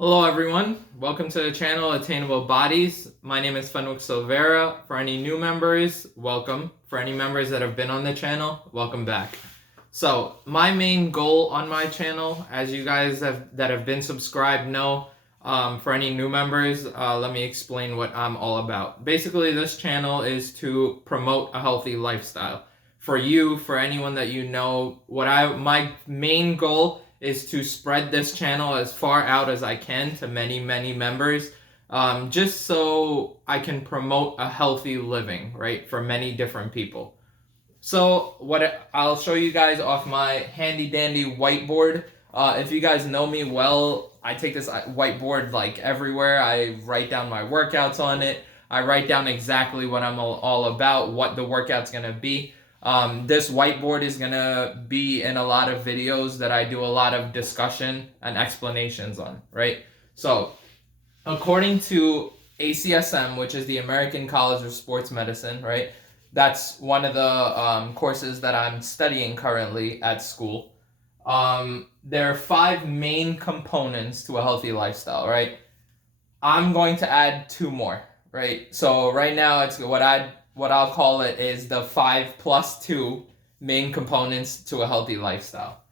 Hello everyone, welcome to the channel Attainable Bodies. My name is Fenwick Silvera. For any new members, welcome. For any members that have been on the channel, welcome back. So my main goal on my channel, as you guys that have been subscribed know, for any new members, let me explain what I'm all about. Basically, this channel is to promote a healthy lifestyle. For you, for anyone that you know, my main goal is to spread this channel as far out as I can to many members, just so I can promote a healthy living, right, for many different people. So I'll show you guys off my handy dandy whiteboard. If you guys know me well, I take this whiteboard like everywhere. I write down my workouts on it. I write down exactly what I'm all about, what the workout's gonna be. This whiteboard is gonna be in a lot of videos that I do a lot of discussion and explanations on, right? So, according to ACSM, which is the American College of Sports Medicine, right? That's one of the courses that I'm studying currently at school. There are 5 main components to a healthy lifestyle, right? I'm going to add 2 more, right? So right now it's what I'll call it is the 5 plus 2 main components to a healthy lifestyle.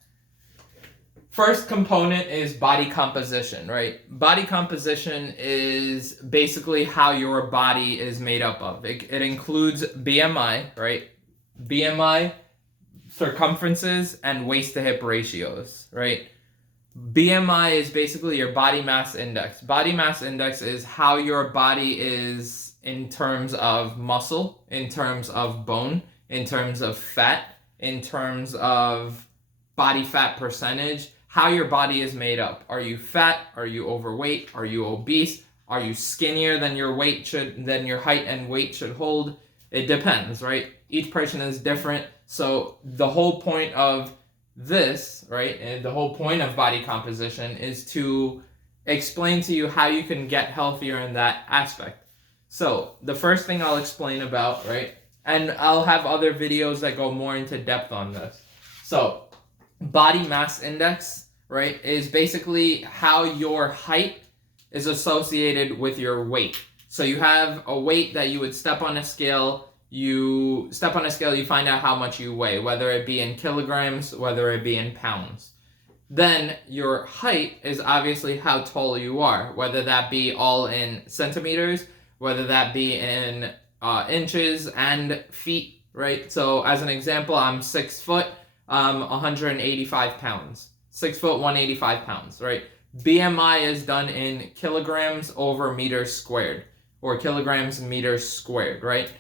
First component is body composition, right? Body composition is basically how your body is made up of. It includes BMI, right? BMI, circumferences, and waist to hip ratios, right? BMI is basically your body mass index. Body mass index is how your body is in terms of muscle, in terms of bone, in terms of fat, in terms of body fat percentage, how your body is made up. Are you fat? Are you overweight? Are you obese? Are you skinnier than your height and weight should hold? It depends, right? Each person is different. So the whole point of this, right, and the whole point of body composition is to explain to you how you can get healthier in that aspect. So the first thing I'll explain about, right, and I'll have other videos that go more into depth on this. So body mass index, right, is basically how your height is associated with your weight. So you have a weight that you would step on a scale. You find out how much you weigh, whether it be in kilograms, whether it be in pounds. Then your height is obviously how tall you are, whether that be all in centimeters, whether that be in inches and feet, right? So as an example, I'm 6 foot, 185 pounds. 6 foot, 185 pounds, right? BMI is done in kilograms over meters squared, or kilograms meters squared, right?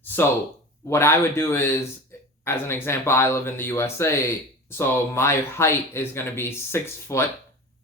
So what I would do is, as an example, I live in the USA, so my height is going to be 6 foot,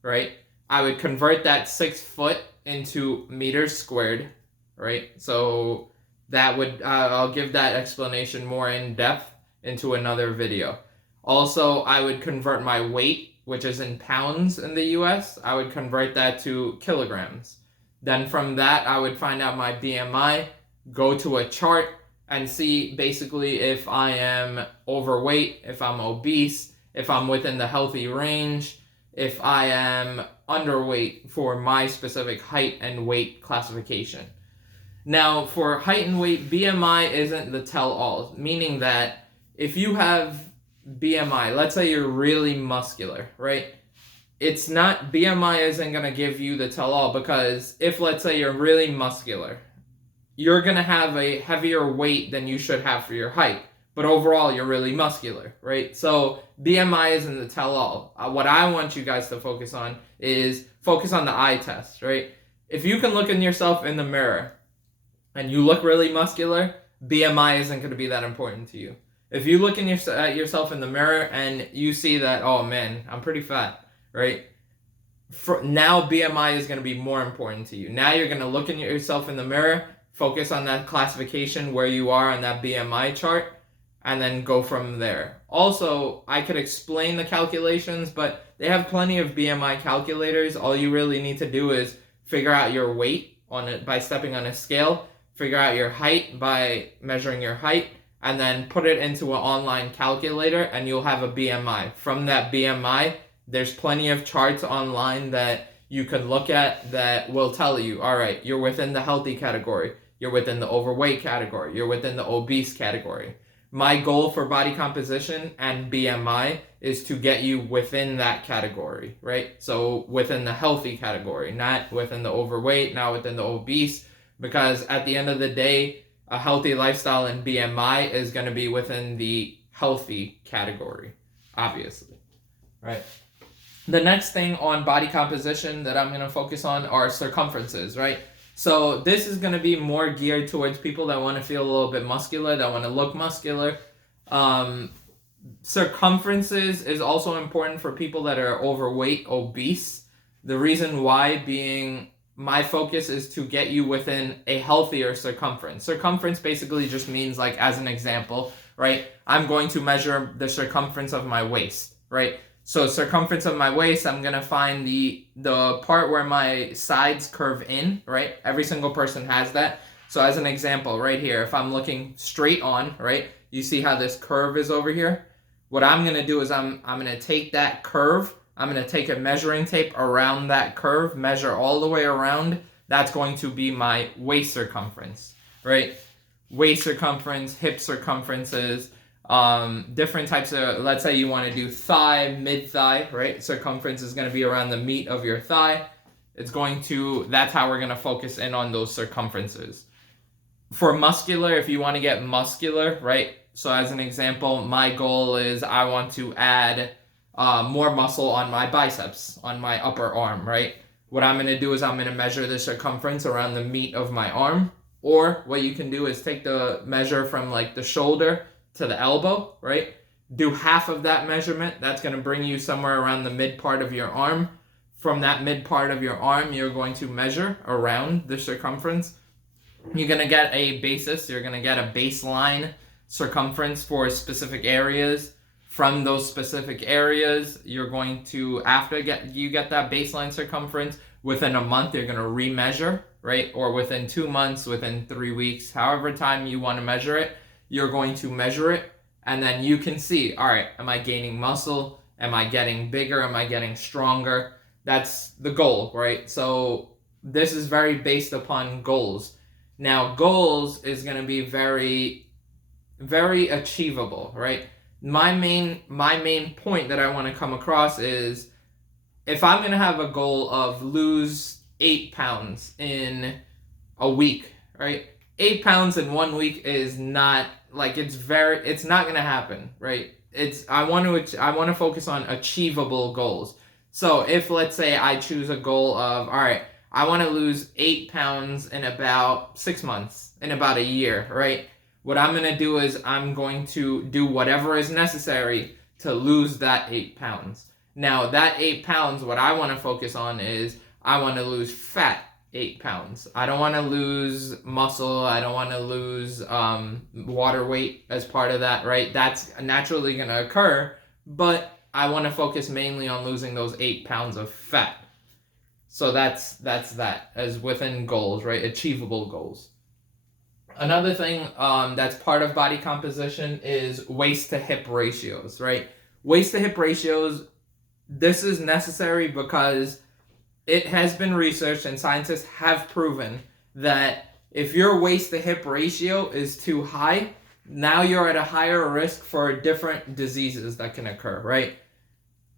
right? I would convert that 6 foot into meters squared, right? So that would, I'll give that explanation more in depth into another video. Also, I would convert my weight, which is in pounds in the US, I would convert that to kilograms. Then from that, I would find out my BMI, go to a chart, and see basically if I am overweight, if I'm obese, if I'm within the healthy range, if I am underweight for my specific height and weight classification. Now, for height and weight, BMI isn't the tell-all, meaning that if you have BMI, let's say you're really muscular, right? BMI isn't going to give you the tell-all, because if, let's say, you're really muscular, you're going to have a heavier weight than you should have for your height. But overall, you're really muscular, right? So BMI isn't the tell-all. What I want you guys to focus on is focus on the eye test, right? If you can look in yourself in the mirror and you look really muscular, BMI isn't going to be that important to you. If you look at yourself in the mirror and you see that, oh man, I'm pretty fat, right? Now BMI is going to be more important to you. Now you're going to look at yourself in the mirror, focus on that classification where you are on that BMI chart, and then go from there. Also, I could explain the calculations, but they have plenty of BMI calculators. All you really need to do is figure out your weight on it by stepping on a scale, figure out your height by measuring your height, and then put it into an online calculator, and you'll have a BMI. From that BMI, there's plenty of charts online that you can look at that will tell you, all right, you're within the healthy category, you're within the overweight category, you're within the obese category. My goal for body composition and BMI is to get you within that category, right? So within the healthy category, not within the overweight, not within the obese, because at the end of the day, a healthy lifestyle and BMI is going to be within the healthy category, obviously, right? The next thing on body composition that I'm going to focus on are circumferences, right? So this is going to be more geared towards people that want to feel a little bit muscular, that want to look muscular. Circumferences is also important for people that are overweight, obese. The reason why being my focus is to get you within a healthier circumference. Circumference basically just means, like, as an example, right? I'm going to measure the circumference of my waist, right? So circumference of my waist, I'm going to find the part where my sides curve in, right? Every single person has that. So as an example, right here, if I'm looking straight on, right? You see how this curve is over here? What I'm going to do is I'm going to take that curve, I'm going to take a measuring tape around that curve, measure all the way around. That's going to be my waist circumference, right? Waist circumference, hip circumferences, different types of, let's say you want to do thigh, mid-thigh, right? Circumference is going to be around the meat of your thigh. That's how we're going to focus in on those circumferences. For muscular, if you want to get muscular, right? So as an example, my goal is I want to add more muscle on my biceps, on my upper arm, right? What I'm going to do is I'm going to measure the circumference around the meat of my arm. Or what you can do is take the measure from like the shoulder to the elbow, right? Do half of that measurement. That's going to bring you somewhere around the mid part of your arm. From that mid part of your arm, you're going to measure around the circumference. You're going to get a basis. You're going to get a baseline circumference for specific areas. From those specific areas, you're going to, after you get that baseline circumference, within a month, you're going to remeasure, right? Or within 2 months, within 3 weeks, however time you want to measure it, you're going to measure it, and then you can see, all right, am I gaining muscle? Am I getting bigger? Am I getting stronger? That's the goal, right? So this is very based upon goals. Now, goals is going to be very, very achievable, right? My main point that I want to come across is, if I'm going to have a goal of lose 8 pounds in a week, right? 8 pounds in 1 week is not, like, it's not going to happen, right? I want to focus on achievable goals. So if, let's say, I choose a goal of, all right, I want to lose 8 pounds in about 6 months, in about a year, right? What I'm going to do is I'm going to do whatever is necessary to lose that 8 pounds. Now, that 8 pounds, what I want to focus on is I want to lose fat 8 pounds. I don't want to lose muscle. I don't want to lose water weight as part of that, right? That's naturally going to occur, but I want to focus mainly on losing those 8 pounds of fat. So that's that as within goals, right? Achievable goals. Another thing that's part of body composition is waist to hip ratios, right? Waist to hip ratios, this is necessary because it has been researched and scientists have proven that if your waist to hip ratio is too high, now you're at a higher risk for different diseases that can occur, right?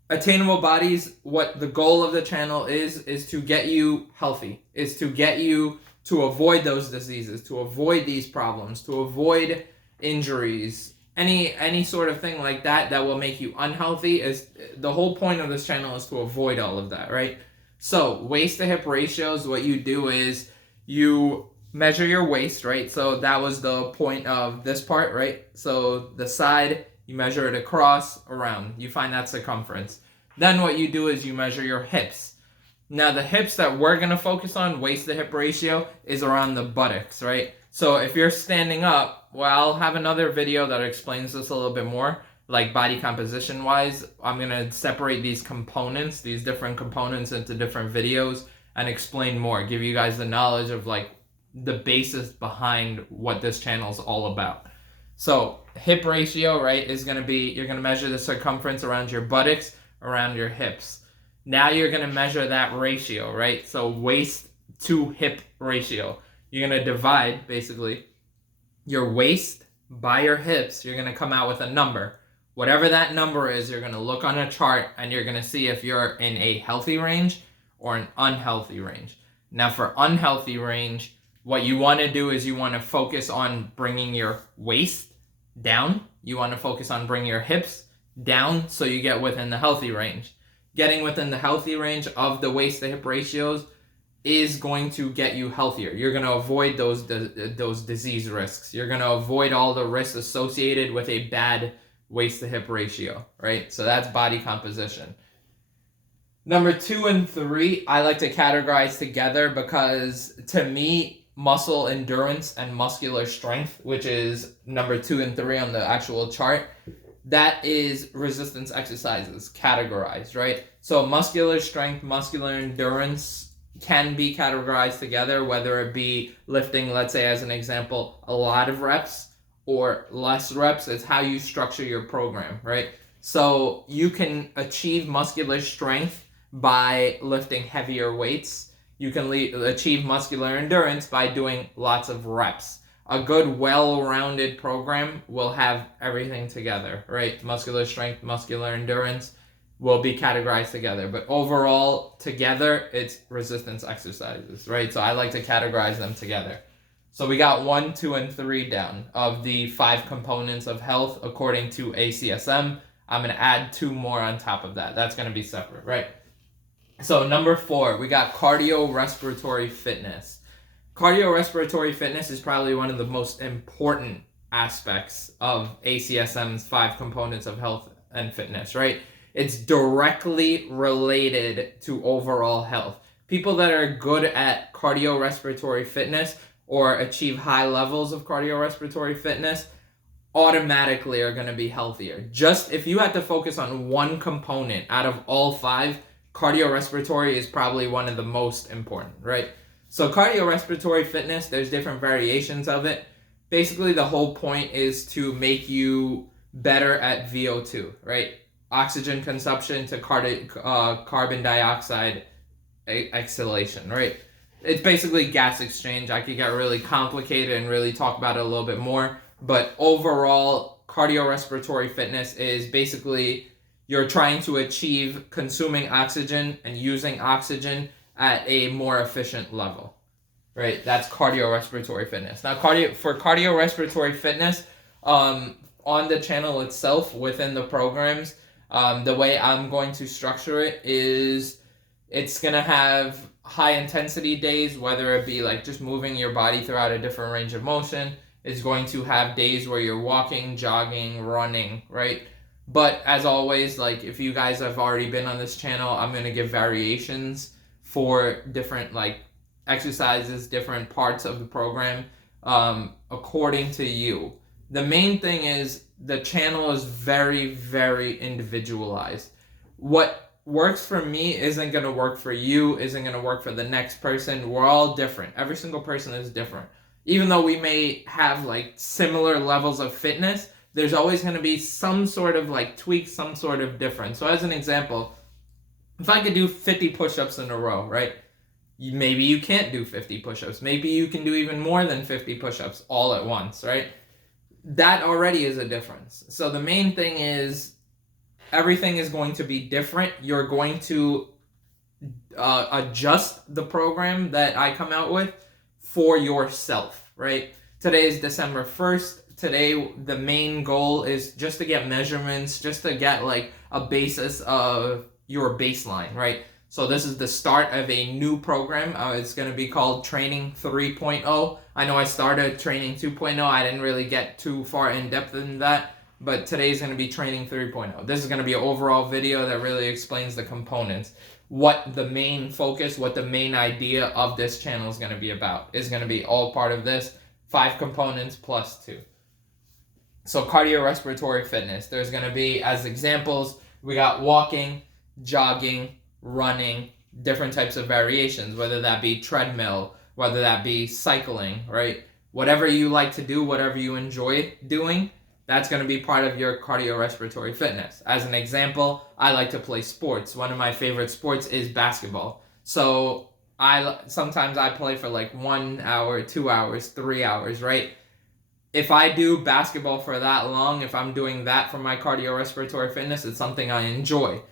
Attainable Bodies, what the goal of the channel is to get you healthy, is to get you to avoid those diseases, to avoid these problems, to avoid injuries, any sort of thing like that will make you unhealthy. Is the whole point of this channel is to avoid all of that, right? So waist to hip ratios, what you do is you measure your waist, right? So that was the point of this part, right? So the side, you measure it across, around. You find that circumference. Then what you do is you measure your hips. Now the hips that we're going to focus on, waist to hip ratio, is around the buttocks, right? So if you're standing up, well, I'll have another video that explains this a little bit more, like body composition wise. I'm going to separate these components, these different components, into different videos and explain more, give you guys the knowledge of like the basis behind what this channel is all about. So hip ratio, right, is going to be, you're going to measure the circumference around your buttocks, around your hips. Now you're going to measure that ratio, right? So waist to hip ratio. You're going to divide, basically, your waist by your hips. You're going to come out with a number. Whatever that number is, you're going to look on a chart and you're going to see if you're in a healthy range or an unhealthy range. Now, for unhealthy range, what you want to do is you want to focus on bringing your waist down. You want to focus on bringing your hips down so you get within the healthy range. Getting within the healthy range of the waist to hip ratios is going to get you healthier. You're going to avoid those disease risks. You're going to avoid all the risks associated with a bad waist to hip ratio, right? So that's body composition. Number 2 and 3, I like to categorize together because to me, muscle endurance and muscular strength, which is number 2 and 3 on the actual chart, that is resistance exercises categorized, right? So muscular strength, muscular endurance can be categorized together, whether it be lifting, let's say as an example, a lot of reps or less reps. It's how you structure your program, right? So you can achieve muscular strength by lifting heavier weights. You can achieve muscular endurance by doing lots of reps. A good, well-rounded program will have everything together, right? Muscular strength, muscular endurance will be categorized together. But overall, together, it's resistance exercises, right? So I like to categorize them together. So we got 1, 2, and 3 down of the 5 components of health according to ACSM. I'm going to add 2 more on top of that. That's going to be separate, right? So number 4, we got cardiorespiratory fitness. Cardiorespiratory fitness is probably one of the most important aspects of ACSM's 5 components of health and fitness, right? It's directly related to overall health. People that are good at cardiorespiratory fitness or achieve high levels of cardiorespiratory fitness automatically are going to be healthier. Just if you had to focus on one component out of all 5, cardiorespiratory is probably one of the most important, right? So cardiorespiratory fitness, there's different variations of it. Basically, the whole point is to make you better at VO2, right? Oxygen consumption to carbon dioxide exhalation, right? It's basically gas exchange. I could get really complicated and really talk about it a little bit more. But overall, cardiorespiratory fitness is basically you're trying to achieve consuming oxygen and using oxygen at a more efficient level, right? That's cardiorespiratory fitness. Now, for cardiorespiratory fitness, on the channel itself, within the programs, the way I'm going to structure it is it's going to have high intensity days, whether it be like just moving your body throughout a different range of motion. It's going to have days where you're walking, jogging, running, right? But as always, like if you guys have already been on this channel, I'm going to give variations for different like exercises, different parts of the program, according to you. The main thing is the channel is very, very individualized. What works for me isn't going to work for you, isn't going to work for the next person. We're all different. Every single person is different. Even though we may have like similar levels of fitness, there's always going to be some sort of like tweak, some sort of difference. So as an example, if I could do 50 push-ups in a row, right? Maybe you can't do 50 push-ups. Maybe you can do even more than 50 push-ups all at once, right? That already is a difference. So the main thing is everything is going to be different. You're going to adjust the program that I come out with for yourself, right? Today is December 1st. Today, the main goal is just to get measurements, just to get like a basis of your baseline, right? So this is the start of a new program. It's going to be called Training 3.0. I know I started Training 2.0. I didn't really get too far in depth in that, but today is going to be Training 3.0. This is going to be an overall video that really explains the components. What the main focus, what the main idea of this channel is going to be about is going to be all part of this 5 components plus 2. So cardiorespiratory fitness, there's going to be, as examples, we got walking, jogging, running, different types of variations, whether that be treadmill, whether that be cycling, right? Whatever you like to do, whatever you enjoy doing, That's going to be part of your cardiorespiratory fitness. As an example, I like to play sports. One of my favorite sports is basketball. So sometimes I play for like 1 hour, 2 hours, 3 hours, right? If I do basketball for that long, if I'm doing that for my cardiorespiratory fitness, it's something I enjoy.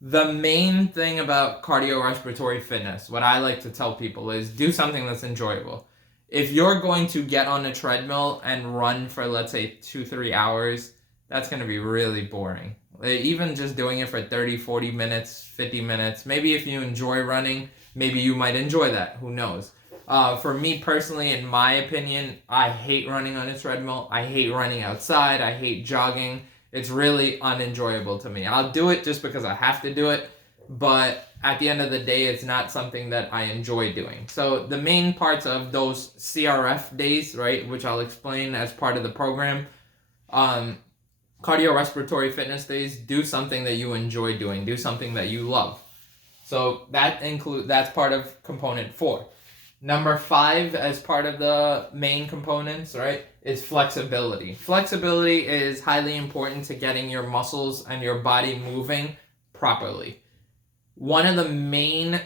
The main thing about cardiorespiratory fitness, what I like to tell people, is do something that's enjoyable. If you're going to get on a treadmill and run for, let's say, 2-3 hours, that's going to be really boring. Even just doing it for 30, 40 minutes, 50 minutes, maybe if you enjoy running, maybe you might enjoy that. Who knows? For me personally, in my opinion, I hate running on a treadmill. I hate running outside. I hate jogging. It's really unenjoyable to me. I'll do it just because I have to do it, but at the end of the day, it's not something that I enjoy doing. So the main parts of those CRF days, right, which I'll explain as part of the program, cardiorespiratory fitness days, do something that you enjoy doing, do something that you love. So that's part of component 4. Number 5, as part of the main components, right, is flexibility. Flexibility is highly important to getting your muscles and your body moving properly. One of the main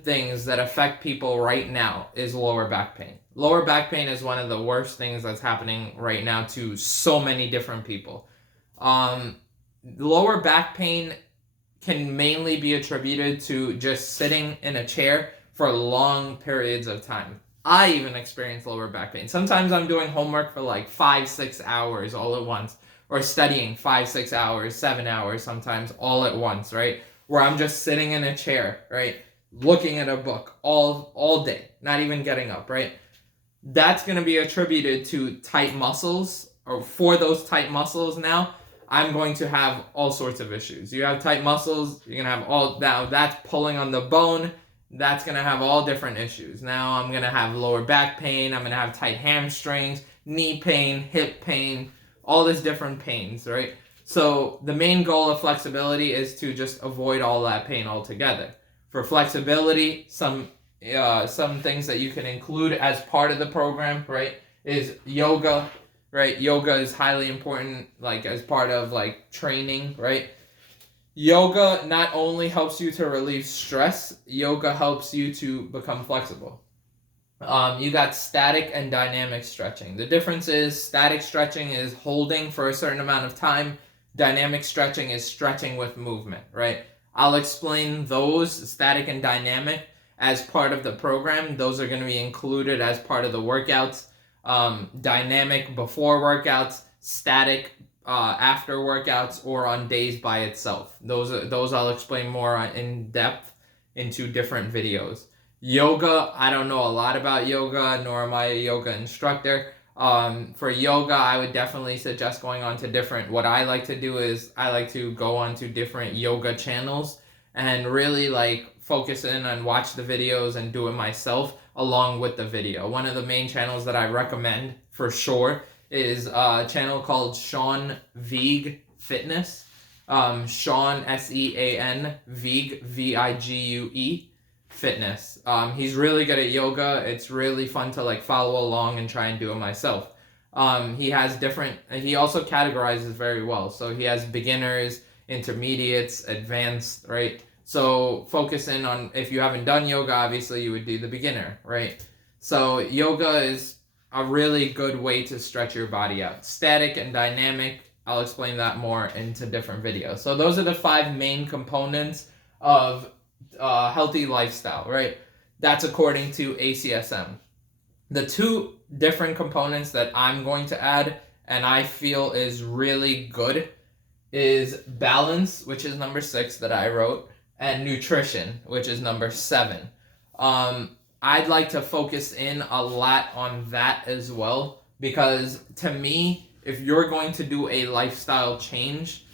things that affect people right now is lower back pain. Lower back pain is one of the worst things that's happening right now to so many different people. Lower back pain can mainly be attributed to just sitting in a chair for long periods of time. I even experience lower back pain. Sometimes I'm doing homework for like 5-6 hours all at once, or studying 5-6 hours, 7 hours sometimes all at once, right? Where I'm just sitting in a chair, right? Looking at a book all day, not even getting up, right? That's going to be attributed to tight muscles, or for those tight muscles now, I'm going to have all sorts of issues. You have tight muscles, you're going to have that's pulling on the bone. That's going to have all different issues. Now I'm going to have lower back pain. I'm going to have tight hamstrings, knee pain, hip pain, all these different pains, right? So the main goal of flexibility is to just avoid all that pain altogether. For flexibility, some things that you can include as part of the program, right, is yoga, right? Yoga is highly important, like as part of like training, right? Yoga not only helps you to relieve stress, yoga helps you to become flexible. You got static and dynamic stretching. The difference is static stretching is holding for a certain amount of time. Dynamic stretching is stretching with movement, right? I'll explain those, static and dynamic, as part of the program. Those are going to be included as part of the workouts. Dynamic before workouts, static after workouts, or on days by itself. Those I'll explain more in depth into different videos. Yoga, I don't know a lot about yoga, nor am I a yoga instructor. For yoga, I would definitely suggest going on to different, what I like to do is I like to go on to different yoga channels and really like focus in and watch the videos and do it myself along with the video. One of the main channels that I recommend for sure is a channel called Sean Vigue Fitness. Sean, S-E-A-N, Vigue, V-I-G-U-E, Fitness. He's really good at yoga. It's really fun to like follow along and try and do it myself. He also categorizes very well. So he has beginners, intermediates, advanced, right? So focus in on, if you haven't done yoga, obviously you would do the beginner, right? So yoga is a really good way to stretch your body out. Static and dynamic, I'll explain that more into different videos. So those are the 5 main components of healthy lifestyle, right? That's according to ACSM. The 2 different components that I'm going to add and I feel is really good is balance, which is number 6 that I wrote, and nutrition, which is number 7. I'd like to focus in a lot on that as well, because to me, if you're going to do a lifestyle change,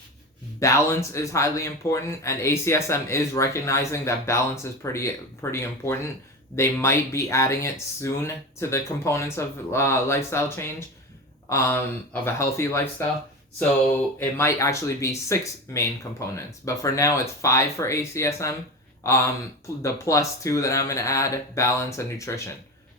balance is highly important, and ACSM is recognizing that balance is pretty important. They might be adding it soon to the components of lifestyle change, of a healthy lifestyle. So it might actually be 6 main components, but for now it's 5 for ACSM. The +2 that I'm going to add, balance and nutrition.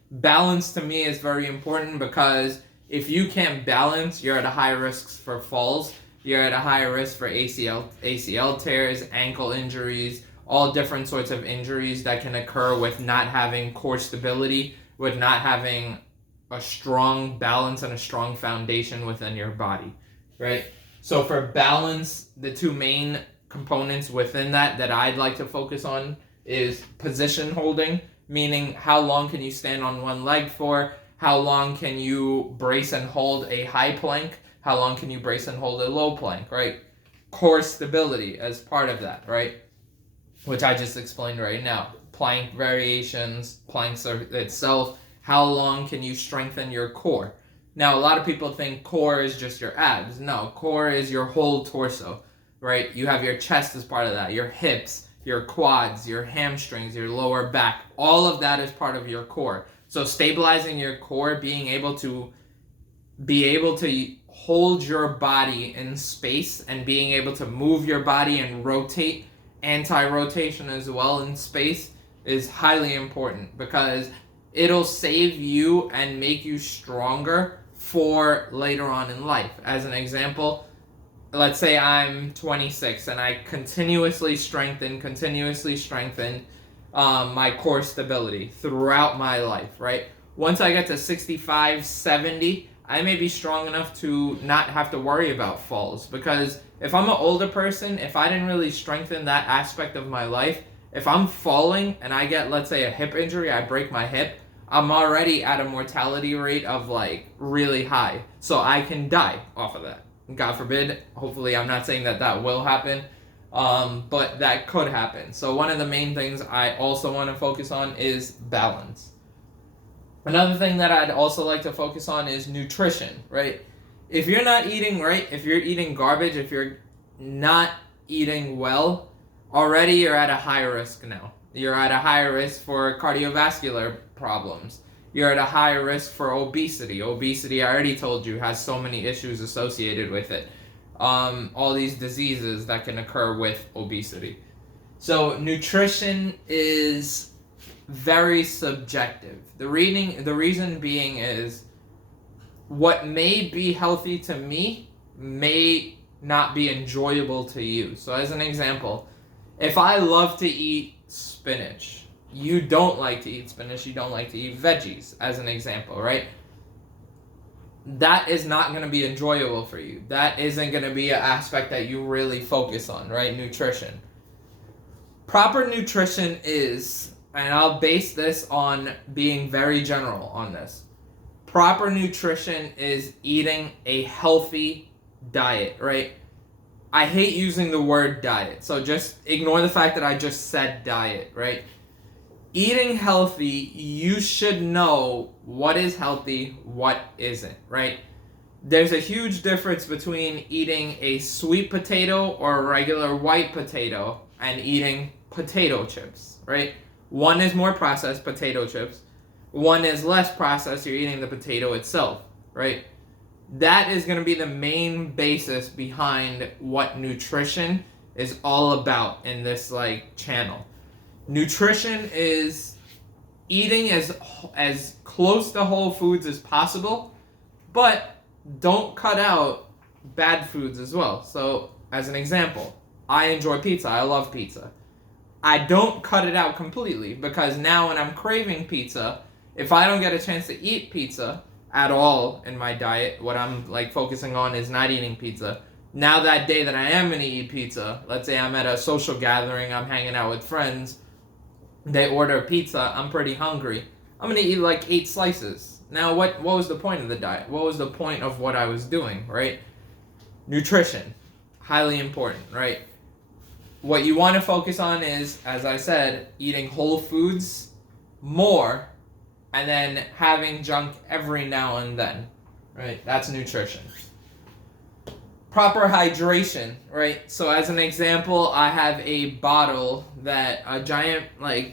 Balance to me is very important because If you can't balance, you're at a high risk for falls. You're at a higher risk for ACL tears, ankle injuries, all different sorts of injuries that can occur with not having core stability, with not having a strong balance and a strong foundation within your body, right? So for balance, the two main components within that I'd like to focus on is position holding, meaning how long can you stand on one leg for, how long can you brace and hold a high plank, how long can you brace and hold a low plank, right? Core stability as part of that, right? Which I just explained right now. Plank variations, planks itself, how long can you strengthen your core? Now, a lot of people think core is just your abs. No, core is your whole torso, right? You have your chest as part of that, your hips, your quads, your hamstrings, your lower back. All of that is part of your core. So stabilizing your core, being able to hold your body in space and being able to move your body and rotate, anti-rotation as well in space, is highly important because it'll save you and make you stronger for later on in life. As an example, let's say I'm 26 and I continuously strengthen my core stability throughout my life, right? Once I get to 65, 70, I may be strong enough to not have to worry about falls, because if I'm an older person, if I didn't really strengthen that aspect of my life, if I'm falling and I get, let's say, a hip injury, I break my hip, I'm already at a mortality rate of like really high. So I can die off of that. God forbid. Hopefully, I'm not saying that will happen, but that could happen. So one of the main things I also want to focus on is balance. Another thing that I'd also like to focus on is nutrition, right? If you're not eating right, if you're eating garbage, if you're not eating well, already you're at a high risk now. You're at a higher risk for cardiovascular problems. You're at a higher risk for obesity. Obesity, I already told you, has so many issues associated with it. All these diseases that can occur with obesity. So nutrition is very subjective. The reason being is what may be healthy to me may not be enjoyable to you. So as an example, if I love to eat spinach, you don't like to eat spinach, you don't like to eat veggies, as an example, right? That is not going to be enjoyable for you. That isn't going to be an aspect that you really focus on, right? Nutrition. Proper nutrition is, and I'll base this on being very general on this. Proper nutrition is eating a healthy diet, right? I hate using the word diet, so just ignore the fact that I just said diet, right? Eating healthy, you should know what is healthy, what isn't, right? There's a huge difference between eating a sweet potato or a regular white potato and eating potato chips, right? One is more processed, potato chips. One is less processed, you're eating the potato itself, right? That is going to be the main basis behind what nutrition is all about in this channel. Nutrition is eating as close to whole foods as possible, but don't cut out bad foods as well. So, as an example, I enjoy pizza. I love pizza. I don't cut it out completely, because now when I'm craving pizza, if I don't get a chance to eat pizza at all in my diet, what I'm focusing on is not eating pizza. Now that day that I am going to eat pizza, let's say I'm at a social gathering, I'm hanging out with friends, they order pizza, I'm pretty hungry, I'm going to eat 8 slices. Now what was the point of the diet? What was the point of what I was doing, right? Nutrition, highly important, right? What you want to focus on is, as I said, eating whole foods more, and then having junk every now and then, right? That's nutrition. Proper hydration, right? So as an example, I have a giant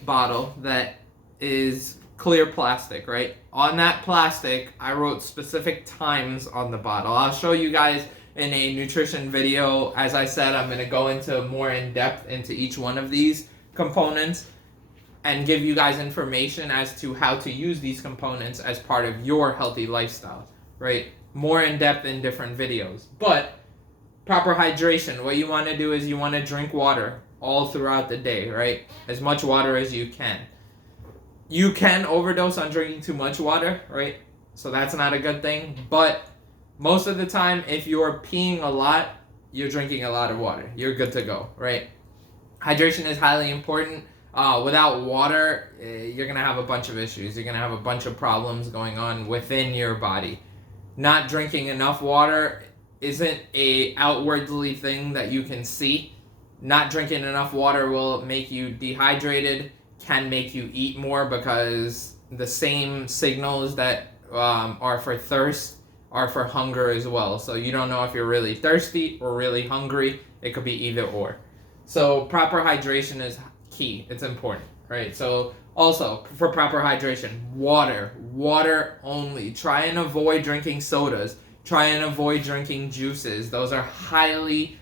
bottle that is clear plastic, right? On that plastic, I wrote specific times on the bottle. I'll show you guys in a nutrition video. As I said, I'm going to go into more in depth into each one of these components and give you guys information as to how to use these components as part of your healthy lifestyle, right? More in depth in different videos. But proper hydration, what you want to do is you want to drink water all throughout the day, right? As much water as you can. You can overdose on drinking too much water, right? So that's not a good thing. But most of the time, if you're peeing a lot, you're drinking a lot of water. You're good to go, right? Hydration is highly important. Without water, you're going to have a bunch of issues. You're going to have a bunch of problems going on within your body. Not drinking enough water isn't a outwardly thing that you can see. Not drinking enough water will make you dehydrated, can make you eat more, because the same signals that are for thirst are for hunger as well. So you don't know if you're really thirsty or really hungry. It could be either or. So proper hydration is key. It's important, right? So also for proper hydration, water only. Try and avoid drinking sodas. Try and avoid drinking juices. Those are highly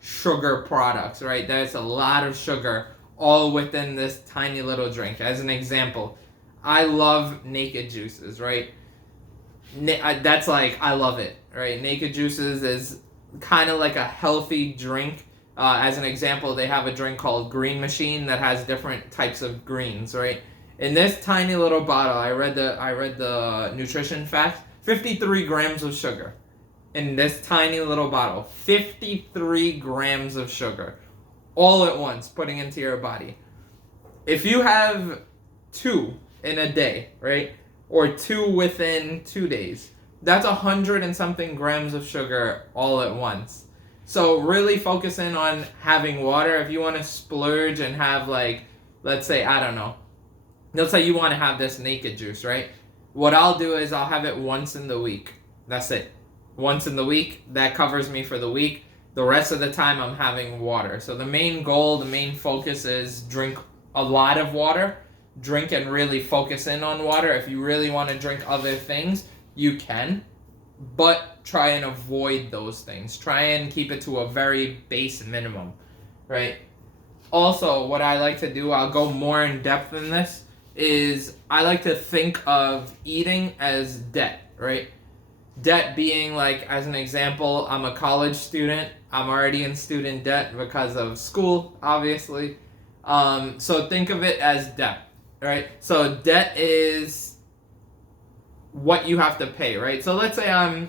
sugar products, right? There's a lot of sugar all within this tiny little drink. As an example, I love Naked juices, right? That's like, I love it, right? Naked juices is kind of like a healthy drink. As an example, they have a drink called Green Machine that has different types of greens, right? In this tiny little bottle, I read the nutrition fact, 53 grams of sugar. In this tiny little bottle, 53 grams of sugar, all at once, putting into your body. If you have 2 in a day, right, or 2 within 2 days, that's 100 and something grams of sugar all at once. So really focus in on having water. If you want to splurge and have, like, let's say, I don't know, let's say you want to have this Naked juice, right? What I'll do is I'll have it once in the week. That's it. Once in the week. That covers me for the week. The rest of the time I'm having water. So the main goal, the main focus is drink a lot of water. Drink and really focus in on water. If you really want to drink other things, you can. But try and avoid those things. Try and keep it to a very base minimum, right? Also, what I like to do, I'll go more in depth in this, is I like to think of eating as debt, right? Debt being, like, as an example, I'm a college student. I'm already in student debt because of school, obviously. So think of it as debt, right? So debt is what you have to pay, right? So let's say I'm,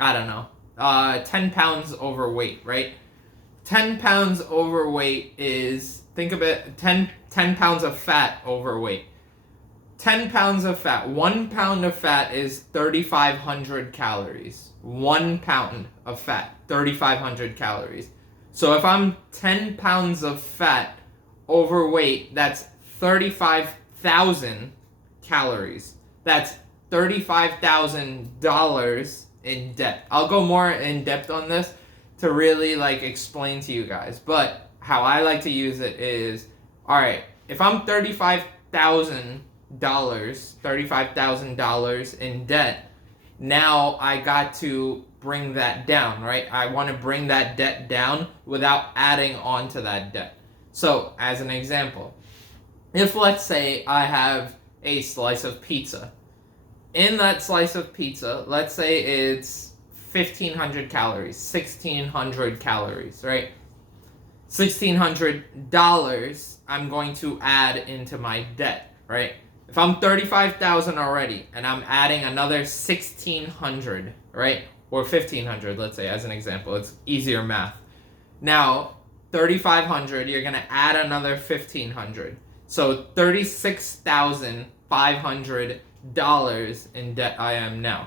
I don't know, 10 pounds overweight, right? 10 pounds overweight is, think of it, 10 pounds of fat overweight. 10 pounds of fat. 1 pound of fat is 3,500 calories. 1 pound of fat, 3,500 calories. So if I'm 10 pounds of fat overweight, that's 35,000 calories. That's $35,000 in debt. I'll go more in depth on this to really, like, explain to you guys. But how I like to use it is, all right, if I'm $35,000 in debt, now I got to bring that down, right? I want to bring that debt down without adding on to that debt. So, as an example, if, let's say, I have a slice of pizza. In that slice of pizza, let's say it's 1,500 calories, 1,600 calories, right? $1,600 I'm going to add into my debt, right? If I'm 35,000 already and I'm adding another 1,600, right? Or 1,500, let's say, as an example. It's easier math. Now, 3,500, you're going to add another 1,500. So $36,500 in debt I am now.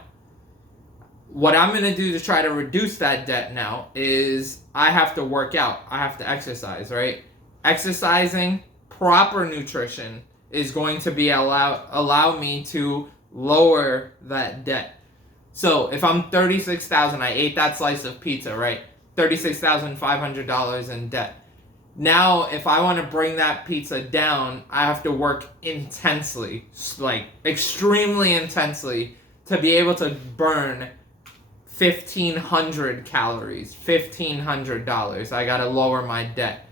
What I'm going to do to try to reduce that debt now is I have to work out. I have to exercise, right? Exercising, proper nutrition is going to be allow me to lower that debt. So if I'm 36,000, I ate that slice of pizza, right? $36,500 in debt. Now, if I want to bring that pizza down, I have to work intensely, like extremely intensely, to be able to burn 1,500 calories, $1,500. I got to lower my debt.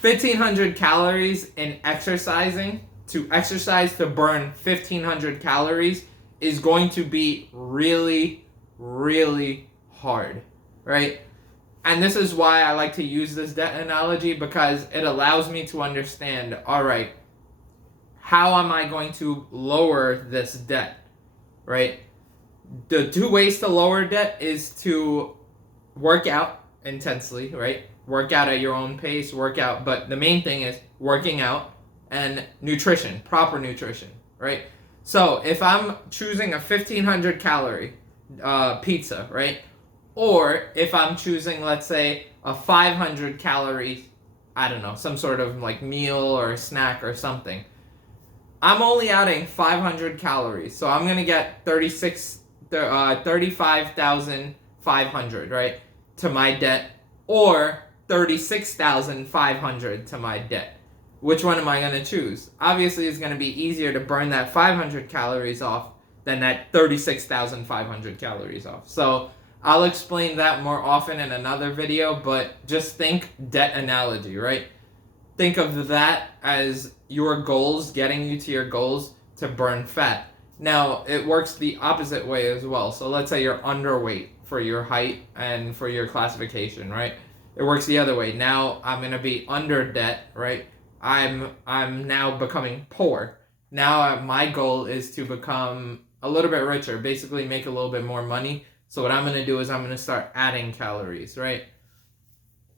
1,500 calories in exercising, to exercise to burn 1,500 calories is going to be really, really hard, right? And this is why I like to use this debt analogy, because it allows me to understand, all right, how am I going to lower this debt, right? The two ways to lower debt is to work out intensely, right? Work out at your own pace, work out. But the main thing is working out and nutrition, proper nutrition, right? So if I'm choosing a 1,500 calorie pizza, right? Or if I'm choosing, let's say, a 500 calorie, I don't know, some sort of like meal or a snack or something, I'm only adding 500 calories. So I'm going to get 35,500, right, to my debt, or 36,500 to my debt. Which one am I going to choose? Obviously, it's going to be easier to burn that 500 calories off than that 36,500 calories off. So I'll explain that more often in another video, but just think debt analogy, right? Think of that as your goals, getting you to your goals to burn fat. Now, it works the opposite way as well. So let's say you're underweight for your height and for your classification, right? It works the other way. Now I'm going to be under debt, right? I'm now becoming poor. Now my goal is to become a little bit richer, basically make a little bit more money. So what I'm going to do is I'm going to start adding calories, right?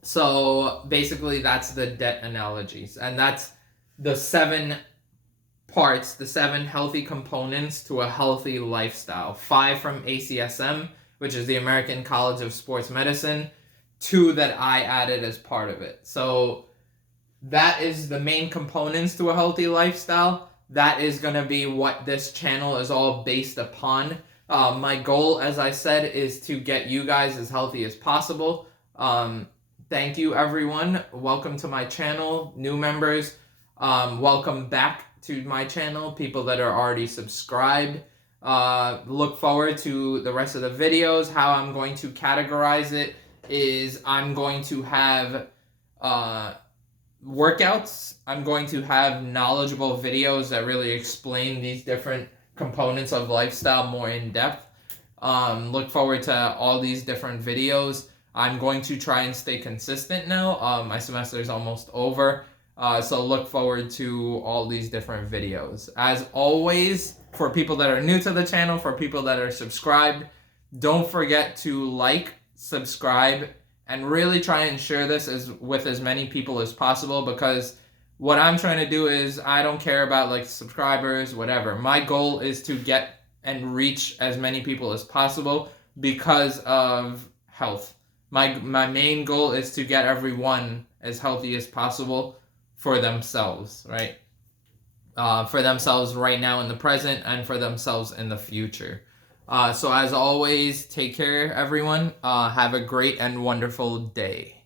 So basically that's the debt analogies, and that's the 7 parts, the 7 healthy components to a healthy lifestyle. 5 from ACSM, which is the American College of Sports Medicine, 2 that I added as part of it. So that is the main components to a healthy lifestyle. That is going to be what this channel is all based upon. My goal, as I said, is to get you guys as healthy as possible. Thank you, everyone. Welcome to my channel. New members, welcome back to my channel. People that are already subscribed. Look forward to the rest of the videos. How I'm going to categorize it is I'm going to have workouts. I'm going to have knowledgeable videos that really explain these different components of lifestyle more in depth. Look forward to all these different videos. I'm going to try and stay consistent now. My semester is almost over. So look forward to all these different videos. As always, for people that are new to the channel, for people that are subscribed, don't forget to like, subscribe, and really try and share this with as many people as possible, because what I'm trying to do is, I don't care about like subscribers, whatever. My goal is to get and reach as many people as possible because of health. My main goal is to get everyone as healthy as possible for themselves, right? For themselves right now in the present, and for themselves in the future. So as always, take care, everyone. Have a great and wonderful day.